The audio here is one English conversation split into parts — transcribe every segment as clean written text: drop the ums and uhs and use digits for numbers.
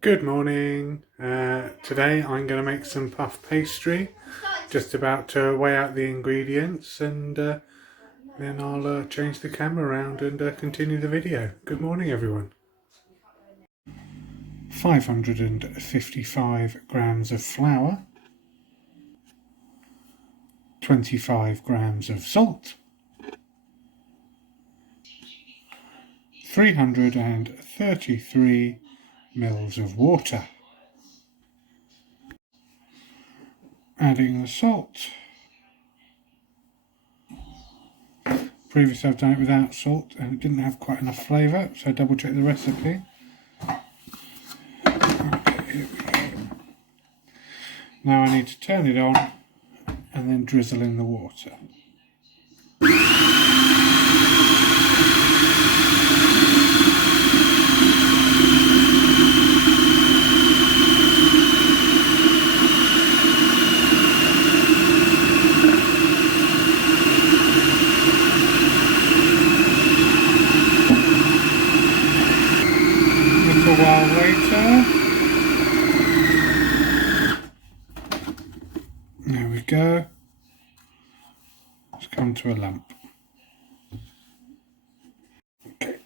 Good morning. Today I'm going to make some puff pastry. Just about to weigh out the ingredients and then I'll change the camera around and continue the video. Good morning everyone. 555 grams of flour, 25 grams of salt, 333 mils of water. Adding the salt. Previously I've done it without salt and it didn't have quite enough flavour, so I double checked the recipe. Okay, here we go. Now I need to turn it on and then drizzle in the water. A little while later, there we go, it's come to a lump. Okay.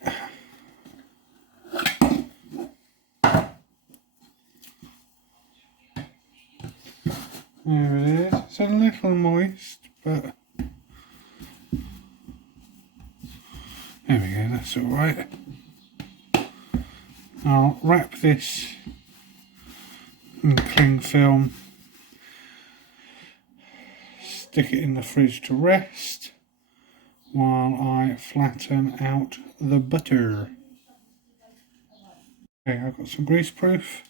There it is. It's a little moist, but there we go, that's alright. I'll wrap this in cling film, stick it in the fridge to rest while I flatten out the butter. Okay, I've got some grease proof.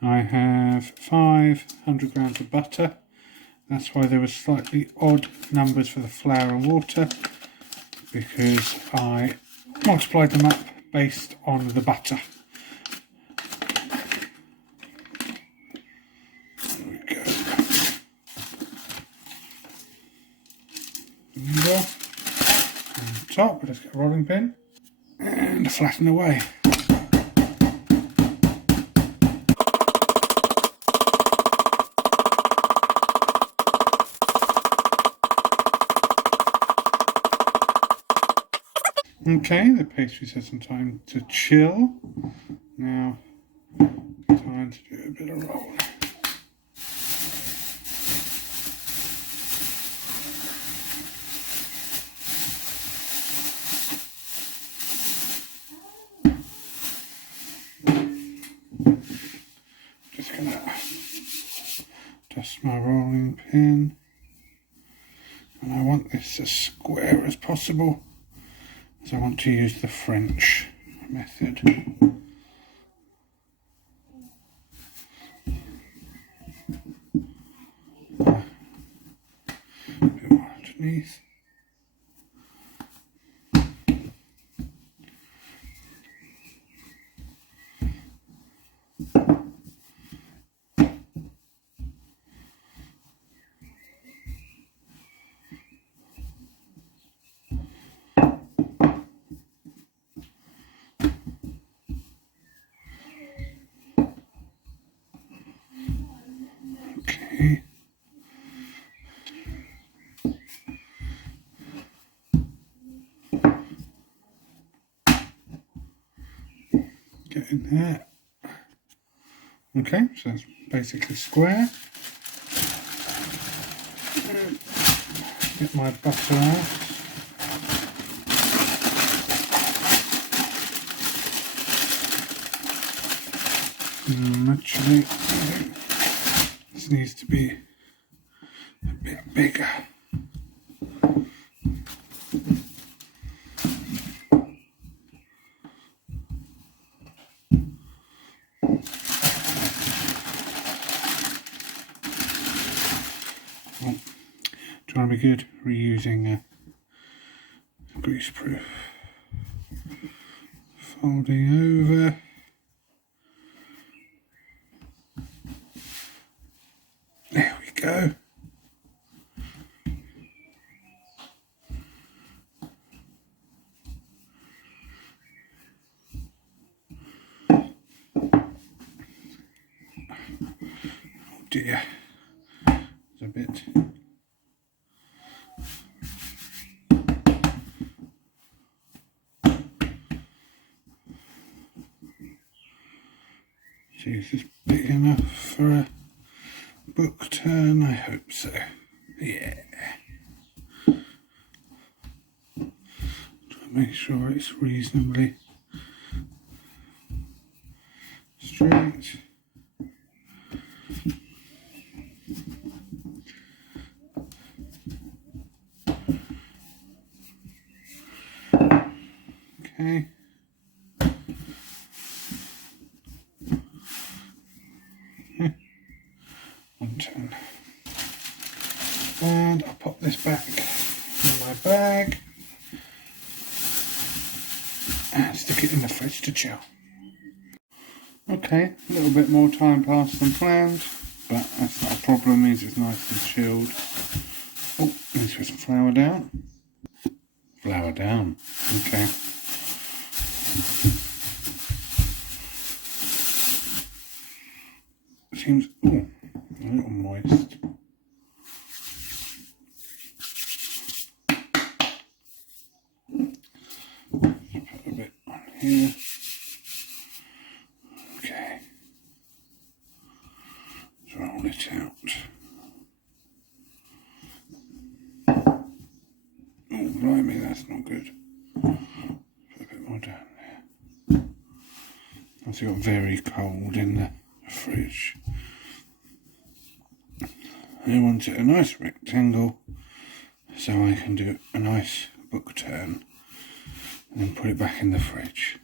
I have 500 grams of butter. That's why there were slightly odd numbers for the flour and water, because I multiplied them up based on the butter. There we go. Needle on the top, let's get a rolling pin and flatten away. Okay, the pastry's had some time to chill. Now, time to do a bit of rolling. Just gonna dust my rolling pin. And I want this as square as possible, so I want to use the French method. A bit more underneath. Okay. Get in there. Okay, so that's basically square. Get my butter out. Actually, this needs to be a bit bigger. Well, trying to be good, reusing grease proof. Folding over. There we go. a bit. See, is this big enough for a book turn? I hope so. Yeah. Make sure it's reasonably straight. Okay. One turn. And I'll pop this back in my bag and stick it in the fridge to chill. Okay, a little bit more time passed than planned, but that's not a problem, means it's nice and chilled. Oh, let's put some flour down. Flour down, okay. Seems, oh, a little moist. Put a bit on here. Okay. Roll it out. Oh, blimey, that's not good. Put a bit more down there. It's got very cold in the fridge. I want it a nice rectangle so I can do a nice book turn and then put it back in the fridge.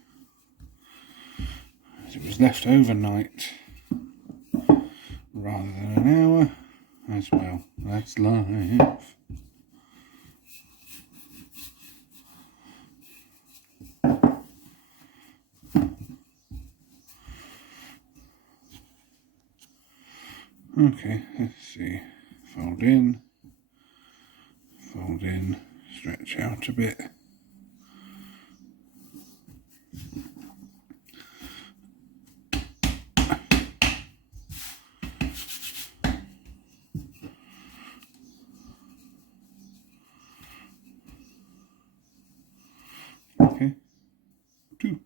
As it was left overnight rather than an hour as well. That's life. Okay, let's see. Fold in, stretch out a bit. Okay, 2.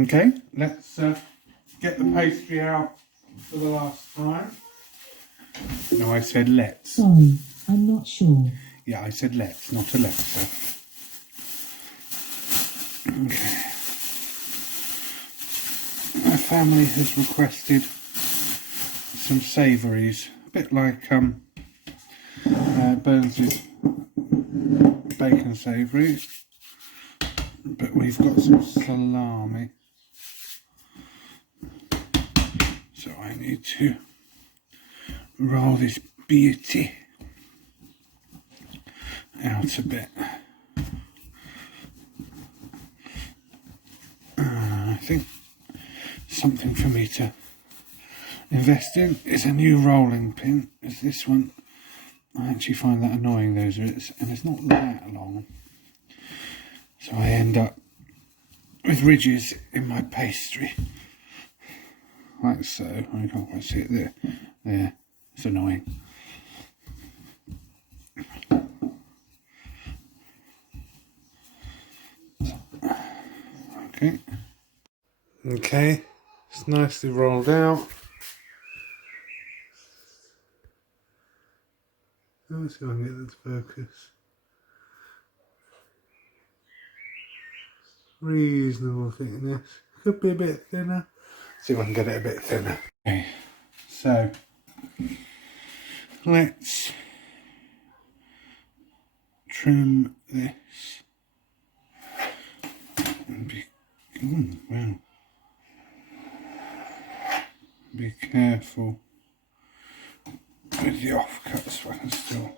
Okay, let's get the pastry out for the last time. No, I said let's. Sorry, I'm not sure. Yeah, I said let's, not Alexa. Okay. My family has requested some savouries, a bit like Burns's bacon savouries, but we've got some salami. So I need to roll this beauty out a bit. I think something for me to invest in is a new rolling pin, as this one, I actually find that annoying, those bits, and it's not that long. So I end up with ridges in my pastry. Like so. I can't quite see it there. There. It's annoying. Okay. Okay. It's nicely rolled out. Let's see if I can get that to focus. Reasonable thickness. Could be a bit thinner. See if I can get it a bit thinner. Okay, so let's trim this. Wow. be careful with the offcuts, so I can still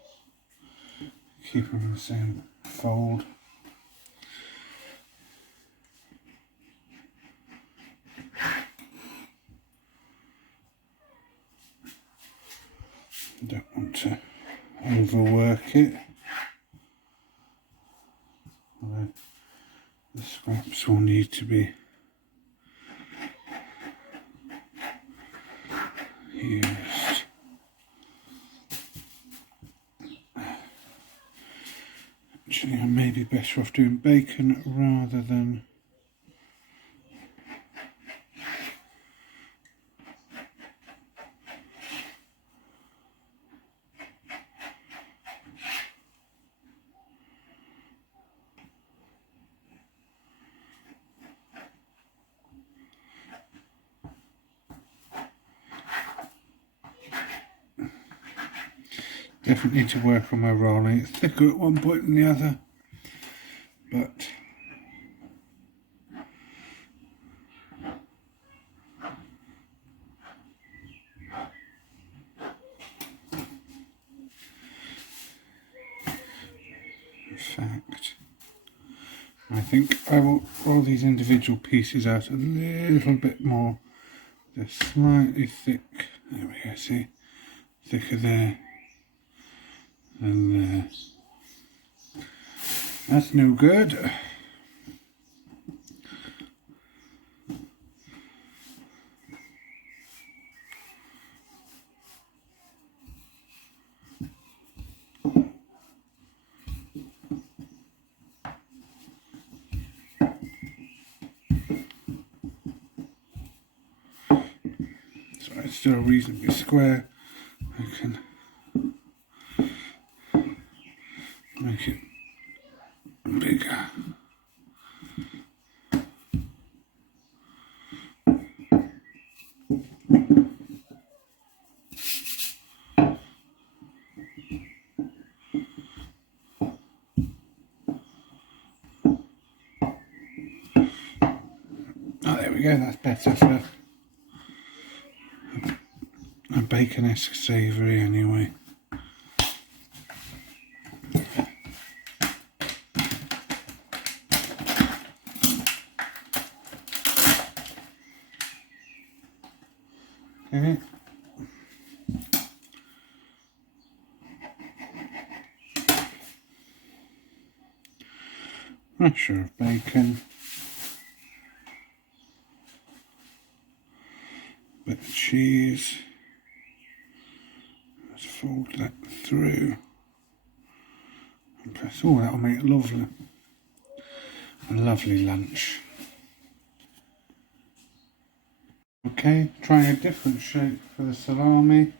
keep them in the same fold. Don't want to overwork it. Although the scraps will need to be used. Actually, I may be better off doing bacon rather than definitely need to work on my rolling. It's thicker at one point than the other, but in fact, I think I will roll these individual pieces out a little bit more. They're slightly thick. There we go, see? Thicker there than there. That's no good. So it's still reasonably square. I can make it bigger. Oh, there we go, that's better for a bacon-esque savoury anyway. Okay. Rasher of bacon. Bit of cheese. Let's fold that through. And press. Oh, that'll make it lovely. A lovely lunch. Okay, trying a different shape for the salami.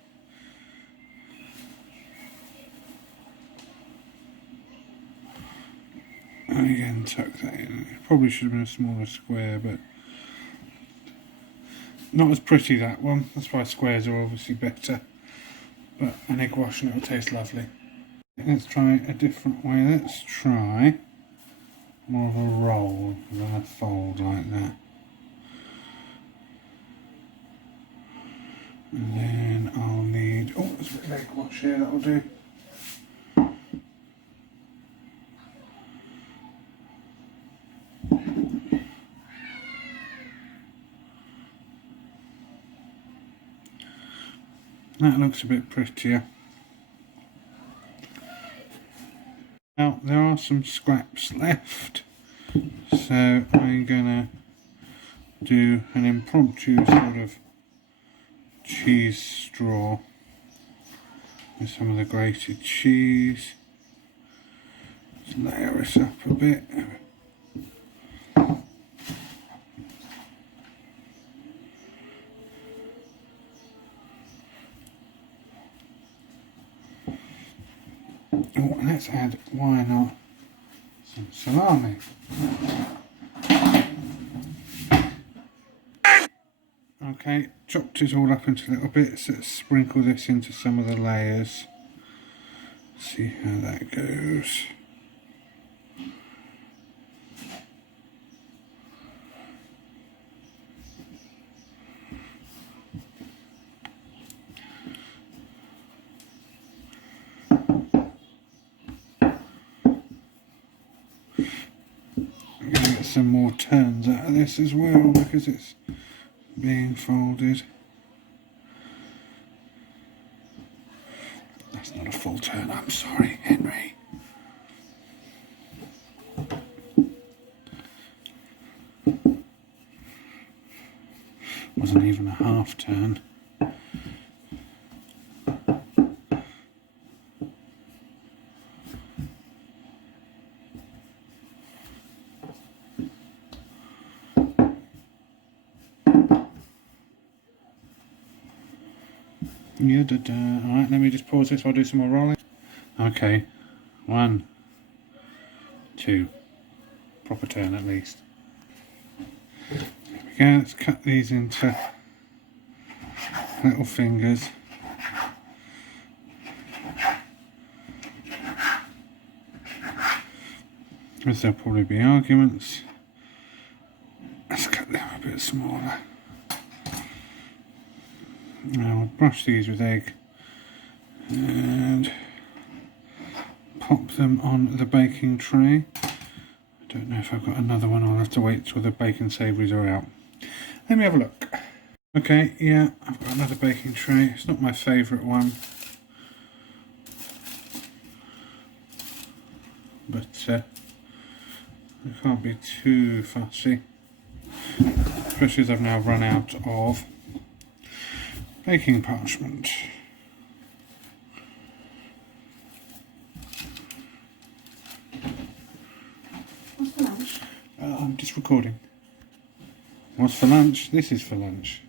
And again, tuck that in. It probably should have been a smaller square, but not as pretty, that one. That's why squares are obviously better. But an egg wash and it'll taste lovely. Let's try a different way. Let's try more of a roll than a fold like that. And then I'll need, oh, there's a bit of egg wash here, that'll do. That looks a bit prettier. Now, there are some scraps left, so I'm gonna do an impromptu sort of cheese straw with some of the grated cheese. Let's layer this up a bit. Oh, and let's add, why not, some salami. Okay, chopped it all up into little bits. Let's sprinkle this into some of the layers. See how that goes. some more turns out of this as well because it's being folded. That's not a full turn, I'm sorry, Henry. Wasn't even a half turn. Yeah, alright, let me just pause this while I do some more rolling. Okay, 1, 2, proper turn at least. There we go, let's cut these into little fingers. As there'll probably be arguments, let's cut them a bit smaller. Now I'll brush these with egg and pop them on the baking tray. I don't know if I've got another one, I'll have to wait till the bacon savouries are out. Let me have a look. Okay, yeah, I've got another baking tray. It's not my favourite one, but I can't be too fussy, especially as I've now run out of baking parchment. What's for lunch? I'm just recording. What's for lunch? This is for lunch.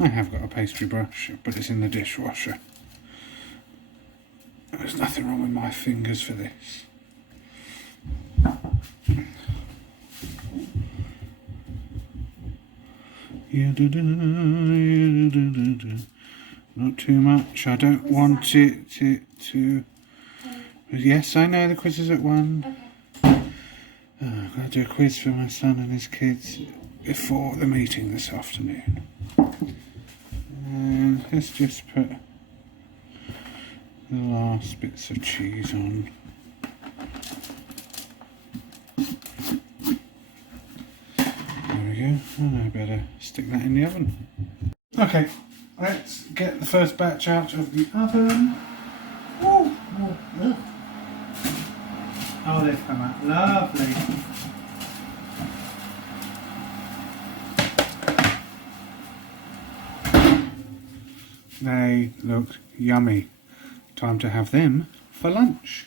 I have got a pastry brush, but it's in the dishwasher. There's nothing wrong with my fingers for this. Not too much. I don't want it to. Yes, I know the quiz is at 1. I've got to do a quiz for my son and his kids before the meeting this afternoon. And let's just put the last bits of cheese on. There we go. And I better stick that in the oven. Okay, let's get the first batch out of the oven. Ooh, ooh, ooh. Oh, they've come out lovely. They look yummy. Time to have them for lunch.